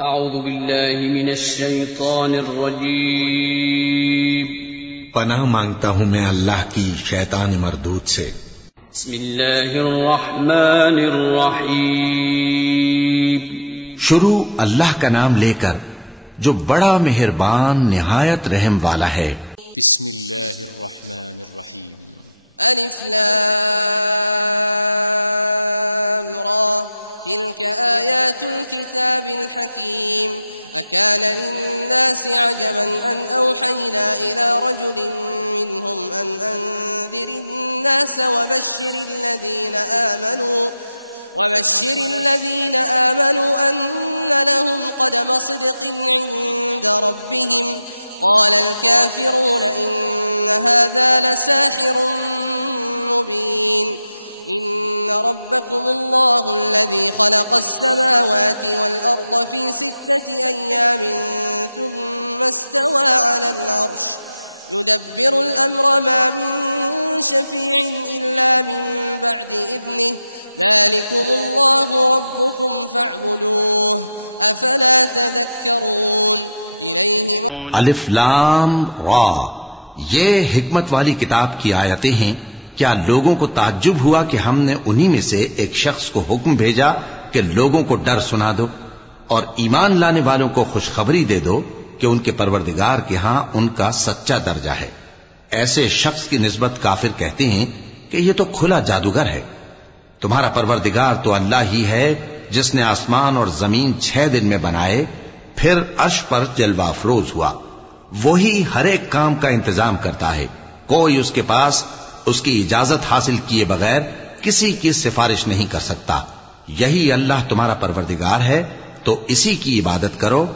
अऊज़ु बिल्लाहि मिनश शैतानिर रजीम। पनाह मांगता हूँ मैं अल्लाह की शैतान मरदूद से। बिस्मिल्लाहिर रहमानिर रहीम। शुरू अल्लाह का नाम लेकर जो बड़ा मेहरबान निहायत रहम वाला है। बिस्मिल्लाहिर रहमानिर रहीम। अलिफ लाम रा तिल्क आयातुल किताबिल हकीम अकान लिन्नासि अजबन अन औहयना इला रजुलिन मिनहुम अन अंज़िरिन्नास वबश्शिरिल लज़ीना आमनू अन्न लहुम क़दम सिद्क़िन इन्द रब्बिहिम क़ालल काफ़िरून इन्न हाज़ा लसाहिरुन मुबीन। इन्न रब्बकुमुल्लाहु अल्लज़ी खलक़स समावाति वल अर्ज़ फ़ी सित्तति अय्यामिन थुम्मा इस्तवा अलल अर्श युदब्बिरुल अम्रा मा मिन शफ़ी'इन इल्ला मिन बअदि इज़्निहि ज़ालिकुमुल्लाहु रब्बुकुम फ़अब्दूहु अफ़ला तज़क्करून। इलैहि अलिफ लाम रा, ये हिकमत वाली किताब की आयतें हैं। क्या लोगों को ताज्जुब हुआ कि हमने उन्हीं में से एक शख्स को हुक्म भेजा कि लोगों को डर सुना दो और ईमान लाने वालों को खुशखबरी दे दो कि उनके परवरदिगार के यहां उनका सच्चा दर्जा है। ऐसे शख्स की निस्बत काफिर कहते हैं कि यह तो खुला जादूगर है। तुम्हारा परवरदिगार तो अल्लाह ही है जिसने आसमान और जमीन 6 दिन में बनाए, फिर अर्श पर जलवा अफरोज हुआ। वही हर एक काम का इंतजाम करता है। कोई उसके पास उसकी इजाजत हासिल किए बगैर किसी की सिफारिश नहीं कर सकता। यही अल्लाह तुम्हारा परवरदिगार है, तो इसी की इबादत करो।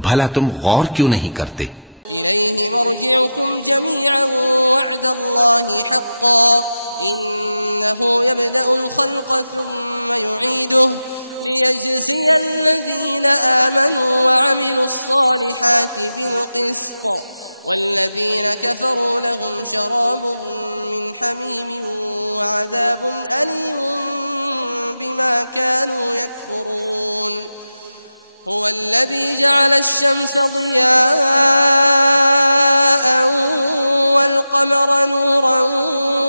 भला तुम गौर क्यों नहीं करते? इलैहि मर्जिउकुम जमीअन वअदल्लाहि हक़्क़न इन्नहु यब्दअुल खल्क़ थुम्मा युईदुहु लियजज़ियल लज़ीना आमनू वअमिलुस सालिहाति बिलक़िस्त वल्लज़ीन कफ़रू लहुम शराबुन मिन हमीमिन वअज़ाबुन अलीमुन बिमा कानू यकफ़ुरून। हुवा अल्लज़ी जअल अश-शम्स ज़ियाअन वल क़मर नूरन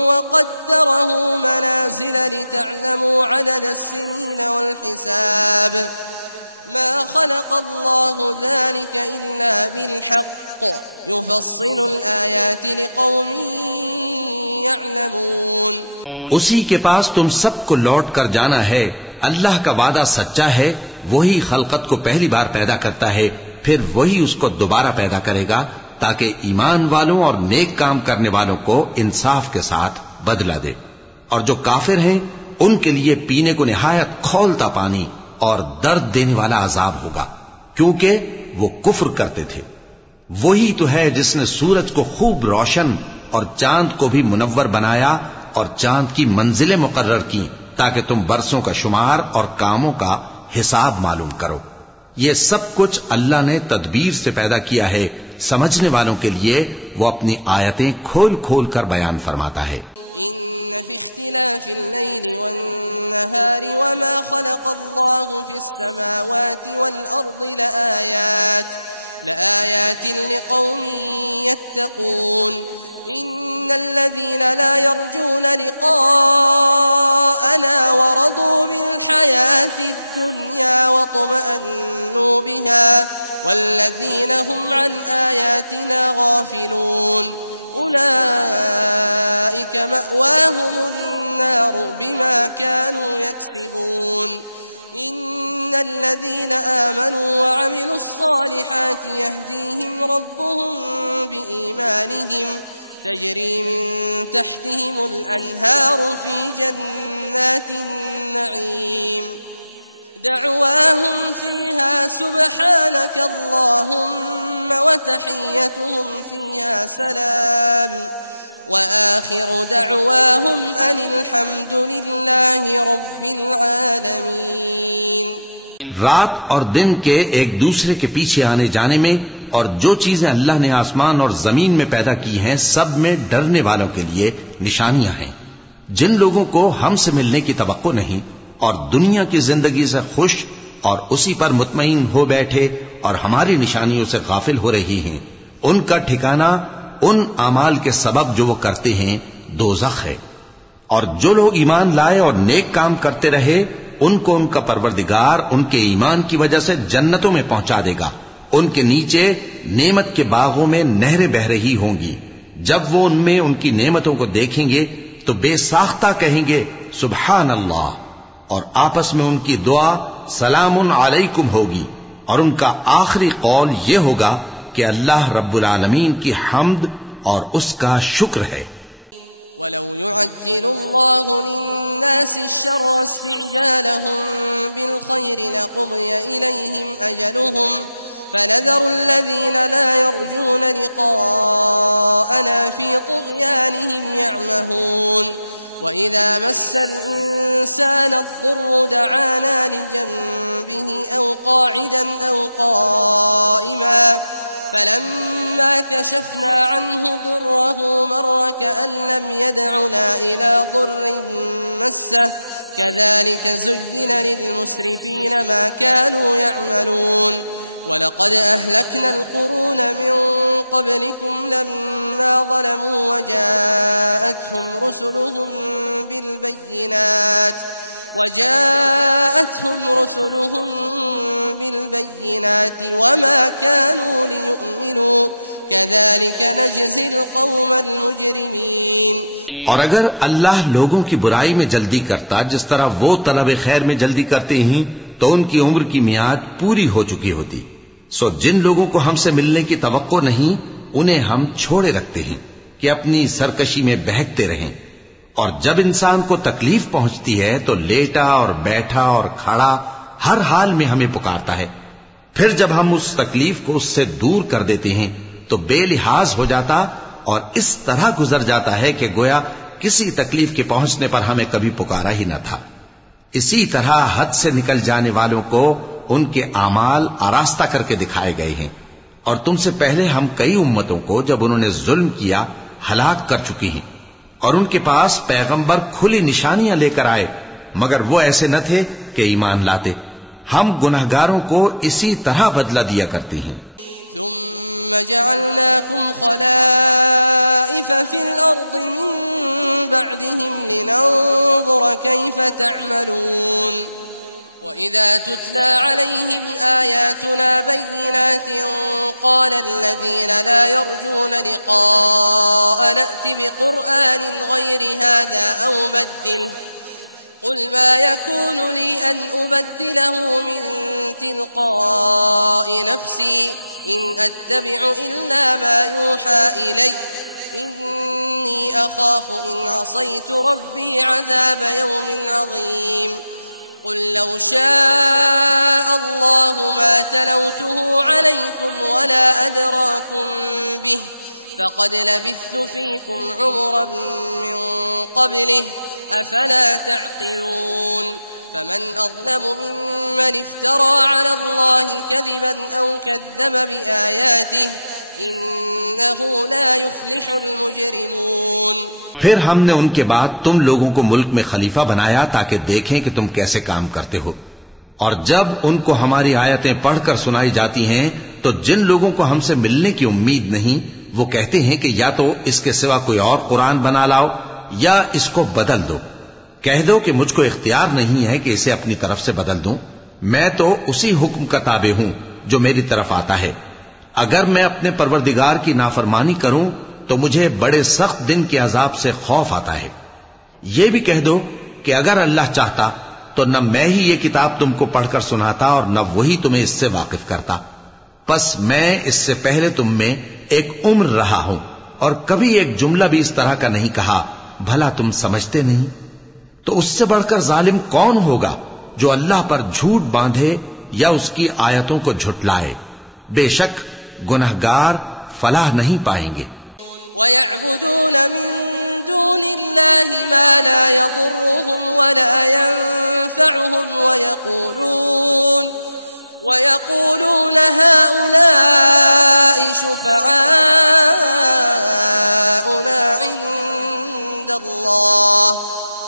वक़द्दरहु मनाज़िल लितअलमू अदद अस्सिनीन वल हिसाब मा ख़लक़ल्लाहु ज़ालिका इल्ला बिल-हक़्क़ युफ़स्सिलुल आयाति लिक़ौमिन यअलमून। उसी के पास तुम सबको लौट कर जाना है। अल्लाह का वादा सच्चा है। वही खलकत को पहली बार पैदा करता है, फिर वही उसको दोबारा पैदा करेगा ताकि ईमान वालों और नेक काम करने वालों को इंसाफ के साथ बदला दे। और जो काफिर हैं उनके लिए पीने को निहायत खौलता पानी और दर्द देने वाला अजाब होगा, क्योंकि वो कुफ्र करते थे। वही तो है जिसने सूरज को खूब रोशन और चांद को भी मुनव्वर बनाया और चांद की मंजिलें मुकर्रर की ताकि तुम बरसों का शुमार और कामों का हिसाब मालूम करो। ये सब कुछ अल्लाह ने तदबीर से पैदा किया है। समझने वालों के लिए वो अपनी आयतें खोल खोल कर बयान फरमाता है। इन्न फी इख्तिलाफिल लैली वन नहारी वमा खलक़ल्लाहु फिस समावाति वल अर्दि लआयातिन लिक़ौमिन यत्तक़ून। इन्नल लज़ीना ला यर्जूना लिक़ाअना वरदू बिल हयातिद दुन्या वतमअन्नू बिहा वल्लज़ीना हुम अन आयातिना गाफिलून उलाइक मअवाहुमुन नारु बिमा कानू यक्सिबून। इन्नल लज़ीना आमनू वअमिलुस सालिहाति यहदीहिम रब्बुहुम बिईमानिहिम तजरी मिन तहतिहिमुल अन्हारु फी जन्नातिन नईम दअवाहुम फीहा सुब्हानक अल्लाहुम्मा व तहिय्यतुहुम फीहा सलाम व आखिरु दअवाहुम अनिल हम्दुलिल्लाहि रब्बिल आलमीन। रात और दिन के एक दूसरे के पीछे आने जाने में और जो चीजें अल्लाह ने आसमान और जमीन में पैदा की हैं, सब में डरने वालों के लिए निशानियां हैं। जिन लोगों को हमसे मिलने की तवक्को नहीं और दुनिया की जिंदगी से खुश और उसी पर मुतमईन हो बैठे और हमारी निशानियों से गाफिल हो रही हैं, उनका ठिकाना उन अमाल के सबब जो वो करते हैं दोज़ख है। और जो लोग ईमान लाए और नेक काम करते रहे, उनको उनका परवरदिगार उनके ईमान की वजह से जन्नतों में पहुंचा देगा। उनके नीचे नेमत के बागों में नहरें बह रही होंगी। जब वो उनमें उनकी नेमतों को देखेंगे तो बेसाख्ता कहेंगे सुभान अल्लाह, और आपस में उनकी दुआ सलामुन अलैकुम होगी। और उनका आखिरी कौल ये होगा कि अल्लाह रब्बुल आलमीन की हम्द और उसका शुक्र है। वलौ युअज्जिलुल्लाहु लिन्नासि अश्शर्र इस्ति'जालहुम बिलखैरि लक़ुदिय इलैहिम अजलुहुम फनज़रु अल्लज़ीना ला यर्जून लिक़ाअना फ़ी तुग़यानिहिम यअमहून वइज़ा मस्सल इंसान अद्दुर्रु दआना लिजंबिहि औ क़ाዒदन औ क़ाइमा फलम्मा कशफना अन्हु दुर्रहु मर्र कअन लम यदअना इला दुर्रिन मस्सह कज़ालिक ज़ुय्यिन लिलमुस्रिफ़ीन मा कानू यअमलून वलक़द अहलकना अलक़ुरून मिन क़ब्लिकुम लम्मा ज़लमू वजाअतहुम रुसुलुहुम बिलबय्यिनात वमा कानू लियु'मिनू कज़ालिक नजज़िल क़ौमल मुजरिमीन। और अगर अल्लाह लोगों की बुराई में जल्दी करता जिस तरह वो तलब खैर में जल्दी करते हैं, तो उनकी उम्र की मियाद पूरी हो चुकी होती। सो जिन लोगों को हमसे मिलने की तवक्को नहीं, उन्हें हम छोड़े रखते हैं कि अपनी सरकशी में बहकते रहें। और जब इंसान को तकलीफ पहुंचती है तो लेटा और बैठा और खड़ा हर हाल में हमें पुकारता है। फिर जब हम उस तकलीफ को उससे दूर कर देते हैं तो बेलिहाज हो जाता और इस तरह गुजर जाता है कि गोया किसी तकलीफ के पहुंचने पर हमें कभी पुकारा ही न था। इसी तरह हद से निकल जाने वालों को उनके आमाल आरास्ता करके दिखाए गए हैं। और तुमसे पहले हम कई उम्मतों को जब उन्होंने जुल्म किया हलाक कर चुकी हैं। और उनके पास पैगंबर खुली निशानियां लेकर आए, मगर वो ऐसे न थे कि ईमान लाते। हम गुनहगारों को इसी तरह बदला दिया करते हैं। थुम्मा जअलनाकुम खलाइफ फिल अर्द मिन बअदिहिम लिनंज़ुर कैफ तअमलून वइज़ा तुतला अलैहिम आयातुना बय्यिनातिन क़ाल अल्लज़ीना ला यर्जून लिक़ाअना अति बिक़ुरआनिन गैरि हाज़ा औ बद्दिलहु क़ुल मा यकूनु ली अन उबद्दिलहु मिन तिलक़ाइ नफ़्सी इन अत्तबिअु इल्ला मा यूहा इलय्य इन्नी अख़ाफ़ु इन असैतु रब्बी अज़ाब यौमिन अज़ीम क़ुल लौ शाअ अल्लाहु मा तलौतुहु अलैकुम वला अदराकुम बिहि फ़क़द लबिथ्तु फ़ीकुम उमरन मिन क़ब्लिहि अफ़ला तअक़िलून फमन अज़लमु मिम्मन इफ़्तरा अला अल्लाहि कज़िबन औ कज़्ज़ब बिआयातिहि इन्नहु ला युफ़्लिहुल मुजरिमून। फिर हमने उनके बाद तुम लोगों को मुल्क में खलीफा बनाया ताकि देखें कि तुम कैसे काम करते हो। और जब उनको हमारी आयतें पढ़कर सुनाई जाती हैं तो जिन लोगों को हमसे मिलने की उम्मीद नहीं, वो कहते हैं कि या तो इसके सिवा कोई और कुरान बना लाओ या इसको बदल दो। कह दो कि मुझको इख्तियार नहीं है कि इसे अपनी तरफ से बदल दूं। मैं तो उसी हुक्म का ताबे हूं जो मेरी तरफ आता है। अगर मैं अपने परवरदिगार की नाफरमानी करूं तो मुझे बड़े सख्त दिन के अजाब से खौफ आता है। यह भी कह दो कि अगर अल्लाह चाहता तो न मैं ही ये किताब तुमको पढ़कर सुनाता और न वही तुम्हें इससे वाकिफ करता। बस मैं इससे पहले तुम में एक उम्र रहा हूं और कभी एक जुमला भी इस तरह का नहीं कहा, भला तुम समझते नहीं? तो उससे बढ़कर जालिम कौन होगा जो अल्लाह पर झूठ बांधे या उसकी आयतों को झुटलाए। बेशक गुनहगार फलाह नहीं पाएंगे। वयअबुदून मिन दूनिल्लाहि मा ला यदुर्रुहुम वला यनफअुहुम वयक़ूलून हाउलाइ शुफ़आउना इंदल्लाह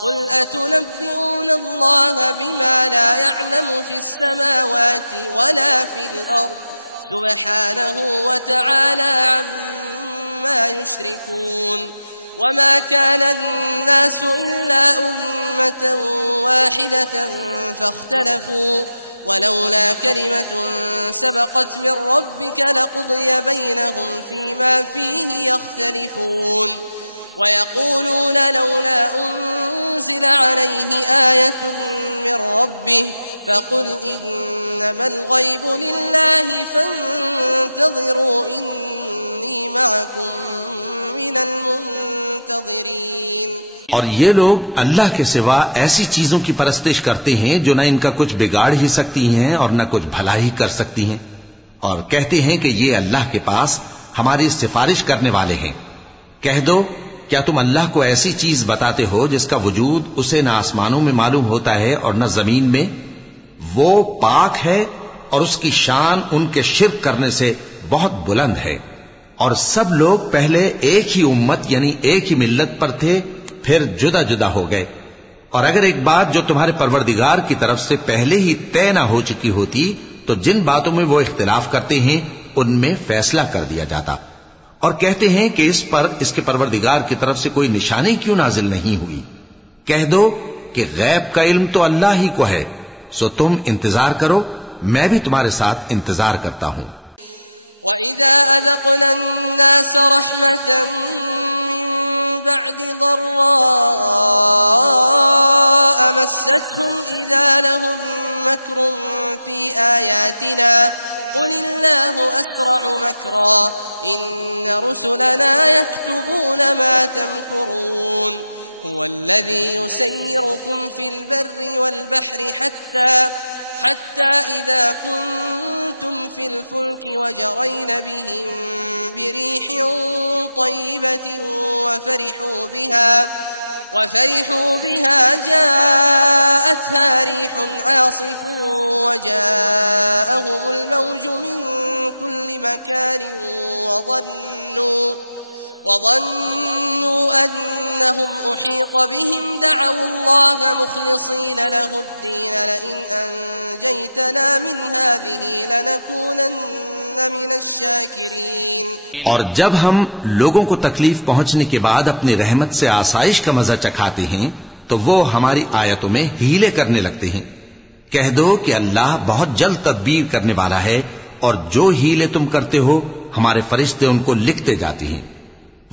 क़ुल अतुनब्बिऊन الله بما لا يعلم في السماوات ولا في الأرض سبحانه وتعالى عما يشركون وما كان الناس إلا أمة واحدة فاختلفوا ولولا كلمة سبقت من ربك لقضي بينهم فيما فيه يختلفون ويقولون لولا أنزل عليه آية من ربه فقل إنما الغيب لله فانتظروا إني معكم من المنتظرين। और ये लोग अल्लाह के सिवा ऐसी चीजों की परस्तिश करते हैं जो न इनका कुछ बिगाड़ ही सकती हैं और न कुछ भला ही कर सकती हैं, और कहते हैं कि ये अल्लाह के पास हमारी सिफारिश करने वाले हैं। कह दो, क्या तुम अल्लाह को ऐसी चीज बताते हो जिसका वजूद उसे न आसमानों में मालूम होता है और न जमीन में? वो पाक है और उसकी शान उनके शिर्क करने से बहुत बुलंद है। और सब लोग पहले एक ही उम्मत यानी एक ही मिल्लत पर थे, फिर जुदा जुदा हो गए। और अगर एक बात जो तुम्हारे परवरदिगार की तरफ से पहले ही तय न हो चुकी होती तो जिन बातों में वो इख्तिलाफ करते हैं उनमें फैसला कर दिया जाता। और कहते हैं कि इस पर इसके परवरदिगार की तरफ से कोई निशानी क्यों नाजिल नहीं हुई? कह दो कि गैब का इल्म तो अल्लाह ही को है, सो तुम इंतजार करो, मैं भी तुम्हारे साथ इंतजार करता हूं। وَإِذَا أَذَقْنَا النَّاسَ رَحْمَةً مِّن بَعْدِ ضَرَّاءٍ مَسَّتْهُمْ إِذَا لَهُم مَّكْرٌ فِي آيَاتِنَا قُلِ اللَّهُ أَسْرَعُ مَكْرًا إِنَّ رُسُلَنَا يَكْتُبُونَ مَا تَمْكُرُونَ هُوَ الَّذِي يُسَيِّرُكُمْ فِي الْبَرِّ وَالْبَحْرِ حتى إذا كنتم في الفلك وجرين بهم بريح طيبة وفرحوا بها جاءتها ريح عاصف وجاءهم الموج من كل مكان وظنوا أنهم أحيط بهم دعوا الله مخلصين له الدين لئن أنجيتنا من هذه لنكونن من الشاكرين। और जब हम लोगों को तकलीफ पहुंचने के बाद अपनी रहमत से आसाइश का मजा चखाते हैं तो वो हमारी आयतों में हीले करने लगते हैं। कह दो कि अल्लाह बहुत जल्द तदबीर करने वाला है और जो हीले तुम करते हो हमारे फरिश्ते उनको लिखते जाते हैं।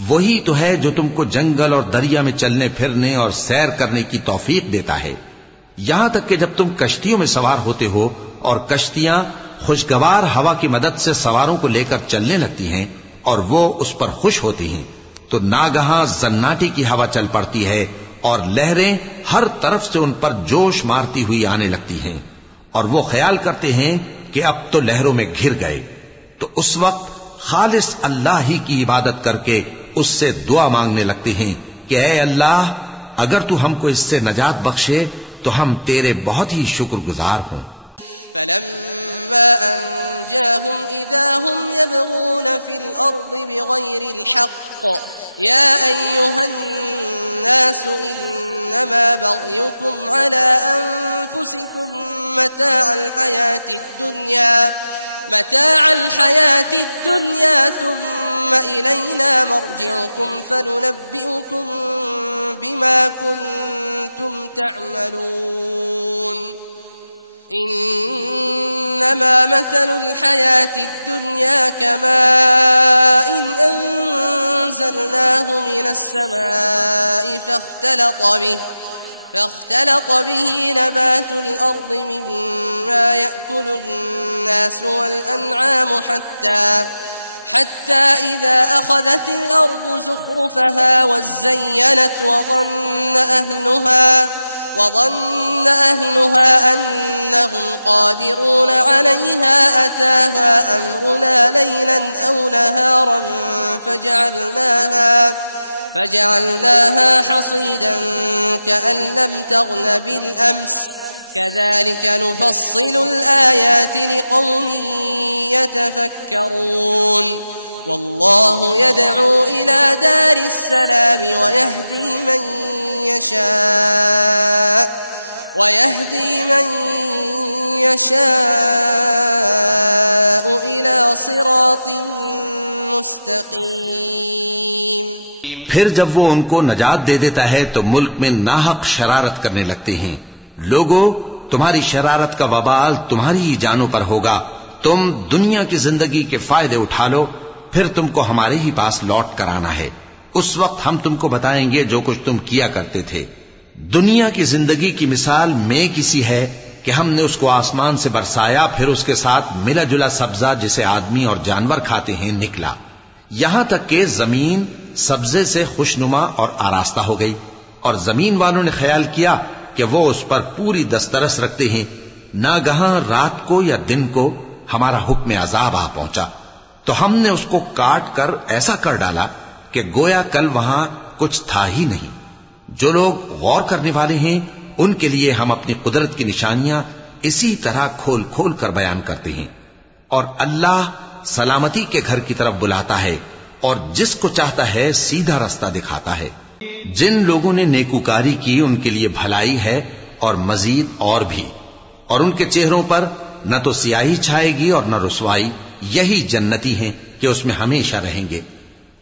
वही तो है जो तुमको जंगल और दरिया में चलने फिरने और सैर करने की तौफीक देता है, यहां तक कि जब तुम कश्तियों में सवार होते हो और कश्तियां खुशगवार हवा की मदद से सवारों को लेकर चलने लगती हैं और वो उस पर खुश होती हैं, तो नागहां जन्नाटी की हवा चल पड़ती है और लहरें हर तरफ से उन पर जोश मारती हुई आने लगती हैं और वो ख्याल करते हैं कि अब तो लहरों में घिर गए। तो उस वक्त खालिस अल्लाह ही की इबादत करके उससे दुआ मांगने लगते हैं कि ऐ अल्लाह, अगर तू हमको इससे नजात बख्शे तो हम तेरे बहुत ही शुक्रगुजार हों। فلما أنجاهم إذا هم يبغون في الأرض بغير الحق يا أيها الناس إنما بغيكم على أنفسكم متاع الحياة الدنيا ثم إلينا مرجعكم فننبئكم بما كنتم تعملون إنما مثل الحياة الدنيا كماء أنزلناه من السماء فاختلط به نبات الأرض مما يأكل الناس والأنعام حتى إذا أخذت الأرض زخرفها وزينت وظن أهلها أنهم قادرون عليها أتاها أمرنا ليلا أو نهارا فجعلناها حصيدا كأن لم تغن بالأمس كذلك نفصل الآيات لقوم يتفكرون والله يدعو إلى دار السلام ويهدي من يشاء ويهدي من يشاء إلى صراط मुस्तकीम। फिर जब वो उनको नजात दे देता है तो मुल्क में नाहक शरारत करने लगते हैं। लोगों, तुम्हारी शरारत का वबाल तुम्हारी ही जानों पर होगा। तुम दुनिया की जिंदगी के फायदे उठा लो, फिर तुमको हमारे ही पास लौट कर आना है। उस वक्त हम तुमको बताएंगे जो कुछ तुम किया करते थे। दुनिया की जिंदगी की मिसाल में किसी है कि हमने उसको आसमान से बरसाया, फिर उसके साथ मिला जुला सब्जा जिसे आदमी और जानवर खाते हैं निकला, यहां तक कि जमीन सब्जे से खुशनुमा और आरास्ता हो गई। और जमीन वालों ने ख्याल किया कि वो उस पर पूरी दस्तरस रखते हैं। नागहां रात को या दिन को हमारा हुक्म अजाब आ पहुंचा तो हमने उसको काट कर ऐसा कर डाला कि गोया कल वहां कुछ था ही नहीं। जो लोग गौर करने वाले हैं उनके लिए हम अपनी कुदरत की निशानियां इसी तरह खोल खोल कर बयान करते हैं। और अल्लाह सलामती के घर की तरफ बुलाता है और जिसको चाहता है सीधा रास्ता दिखाता है। जिन लोगों ने नेकूकारी की उनके लिए भलाई है और मजीद और भी, और उनके चेहरों पर न तो सियाही छाएगी और न रुसवाई। यही जन्नती हैं कि उसमें हमेशा रहेंगे।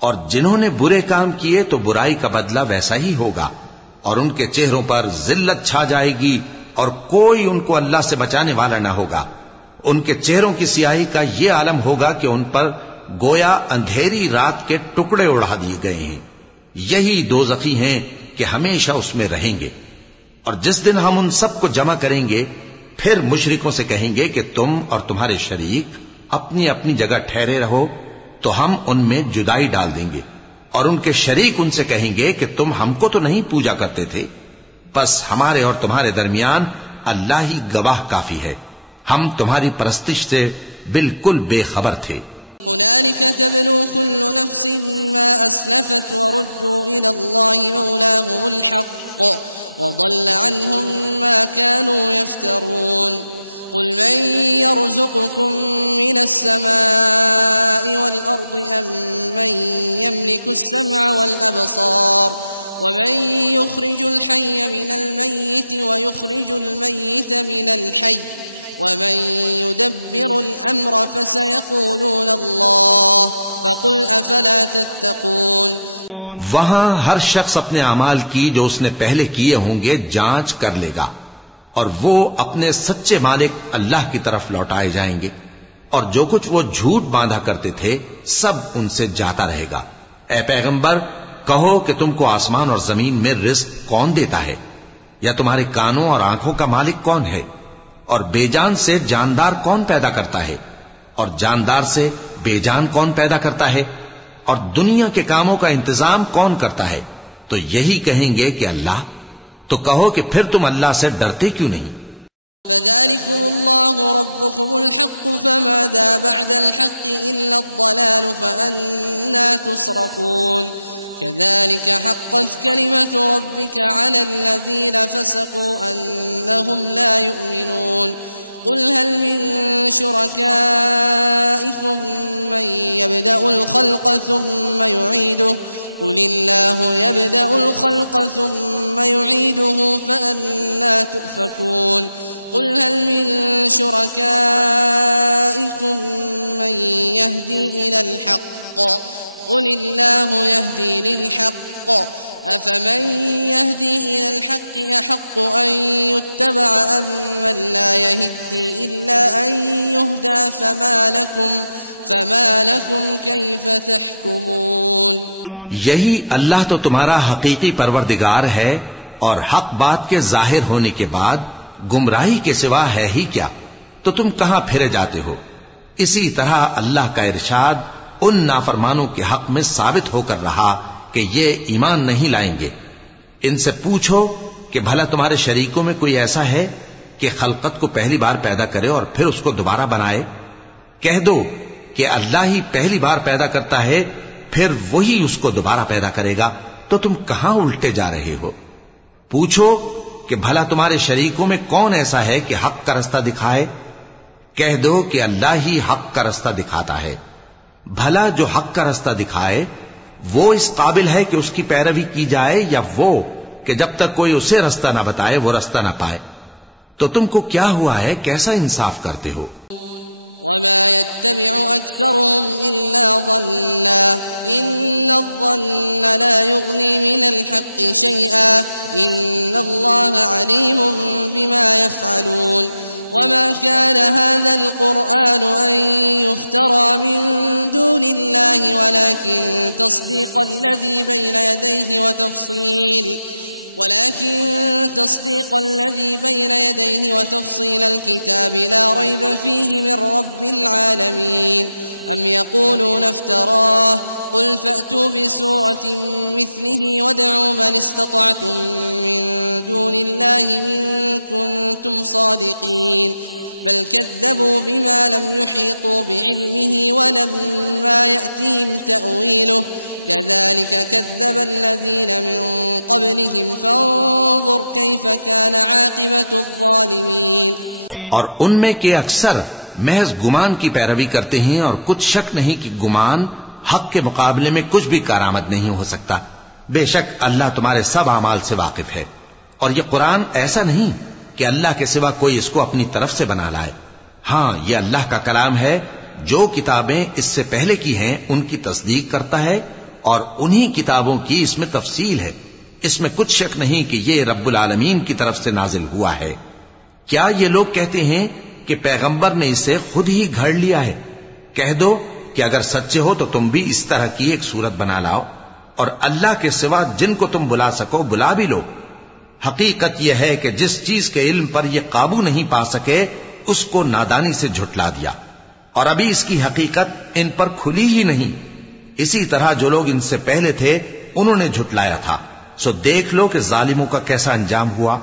और जिन्होंने बुरे काम किए तो बुराई का बदला वैसा ही होगा, और उनके चेहरों पर जिल्लत छा जाएगी और कोई उनको अल्लाह से बचाने वाला न होगा। उनके चेहरों की सियाही का यह आलम होगा कि उन पर गोया अंधेरी रात के टुकड़े उड़ा दिए गए हैं। यही दोज़खी हैं कि हमेशा उसमें रहेंगे। और जिस दिन हम उन सबको जमा करेंगे फिर मुशरिकों से कहेंगे कि तुम और तुम्हारे शरीक अपनी अपनी जगह ठहरे रहो, तो हम उनमें जुदाई डाल देंगे। और उनके शरीक उनसे कहेंगे कि तुम हमको तो नहीं पूजा करते थे, बस हमारे और तुम्हारे दरमियान अल्लाह ही गवाह काफी है, हम तुम्हारी परस्तिश से बिल्कुल बेखबर थे। हुनालिक तब्लू कुल्लु नफ्सिन मा अस्लफत वरुद्दू इलल्लाहि मौलाहुमुल हक़्क़ वज़ल्ल अन्हुम मा कानू यफ्तरून। قل من يرزقكم من السماء والأرض أم من يملك السمع والأبصار ومن يخرج الحي من الميت ويخرج الميت من الحي ومن يدبر الأمر فسيقولون الله فقل أفلا تتقون। वहां हर शख्स अपने अमाल की जो उसने पहले किए होंगे जांच कर लेगा और वो अपने सच्चे मालिक अल्लाह की तरफ लौटाए जाएंगे। और जो कुछ वो झूठ बांधा करते थे सब उनसे जाता रहेगा। ऐ पैगंबर, कहो कि तुमको आसमान और जमीन में रिज्क कौन देता है, या तुम्हारे कानों और आंखों का मालिक कौन है, और बेजान से जानदार कौन पैदा करता है, और जानदार से बेजान कौन पैदा करता है, और दुनिया के कामों का इंतजाम कौन करता है। तो यही कहेंगे कि अल्लाह। तो कहो कि फिर तुम अल्लाह से डरते क्यों नहीं। फ़ज़ालिकुमुल्लाहु रब्बुकुमुल हक़्क़ फ़माज़ा बअदल हक़्क़ि इल्ला अज़्ज़लाल फ़अन्ना तुस्रफ़ून। कज़ालिक हक़्क़त कलिमतु रब्बिका अलल लज़ीना फ़सक़ू अन्नहुम ला युमिनून। قل هل من شركائكم من يبدأ الخلق ثم يعيده قل الله يبدأ الخلق ثم يعيده فأنى تؤفكون قل هل من شركائكم من يهدي إلى الحق قل الله يهدي للحق أفمن يهدي إلى الحق أحق أن يتبع أم من لا يهدي إلا أن يهدى فما لكم كيف تحكمون। यही अल्लाह तो तुम्हारा हकीकी परवरदिगार है और हक बात के जाहिर होने के बाद गुमराही के सिवा है ही क्या, तो तुम कहां फिरे जाते हो। इसी तरह अल्लाह का इरशाद उन नाफरमानों के हक में साबित होकर रहा कि ये ईमान नहीं लाएंगे। इनसे पूछो कि भला तुम्हारे शरीकों में कोई ऐसा है कि खलकत को पहली बार पैदा करे और फिर उसको दोबारा बनाए। कह दो कि अल्लाह ही पहली बार पैदा करता है, फिर वही उसको दोबारा पैदा करेगा। तो तुम कहां उल्टे जा रहे हो। पूछो कि भला तुम्हारे शरीकों में कौन ऐसा है कि हक का रास्ता दिखाए। कह दो कि अल्लाह ही हक का रास्ता दिखाता है। भला जो हक का रास्ता दिखाए वो इस काबिल है कि उसकी पैरवी की जाए, या वो कि जब तक कोई उसे रास्ता ना बताए वो रास्ता ना पाए। तो तुमको क्या हुआ है, कैसा इंसाफ करते हो? वमा यत्तबिउ अक्सरुहुम इल्ला ज़न्ना इन्नज़्ज़न्न ला युग़नी मिनल हक़्क़ि शैआ इन्नल्लाहा अलीमुम बिमा यफ़अलून वमा कान हाज़ल क़ुरआन अन युफ़्तरा मिन दूनिल्लाहि वलाकिन तस्दीक़ल लज़ी बैन यदैहि वतफ़सील الكتاب لا ريب فيه من رب العالمين أم يقولون افتراه قل فأتوا بسورة مثله وادعوا من استطعتم من دون الله إن كنتم صادقين بل كذبوا بما لم يحيطوا بعلمه ولما يأتهم تأويله كذلك كذب الذين من قبلهم فانظر كيف كان عاقبة الظالمين। और उनमें के अक्सर महज गुमान की पैरवी करते हैं और कुछ शक नहीं कि गुमान हक के मुकाबले में कुछ भी कारामद नहीं हो सकता। बेशक अल्लाह तुम्हारे सब अमाल से वाकिफ है। और ये कुरान ऐसा नहीं कि अल्लाह के सिवा कोई इसको अपनी तरफ से बना लाए। हाँ, ये अल्लाह का कलाम है। जो किताबें इससे पहले की हैं उनकी तस्दीक करता है और उन्हीं किताबों की इसमें तफसील है। इसमें कुछ शक नहीं कि ये रब्बुल आलमीन की तरफ से नाजिल हुआ है। क्या ये लोग कहते हैं कि पैगंबर ने इसे खुद ही घड़ लिया है? कह दो कि अगर सच्चे हो तो तुम भी इस तरह की एक सूरत बना लाओ और अल्लाह के सिवा जिनको तुम बुला सको बुला भी लो। हकीकत यह है कि जिस चीज के इल्म पर ये काबू नहीं पा सके उसको नादानी से झुटला दिया और अभी इसकी हकीकत इन पर खुली ही नहीं। इसी तरह जो लोग इनसे पहले थे उन्होंने झुटलाया था। सो देख लो कि जालिमों का कैसा अंजाम हुआ।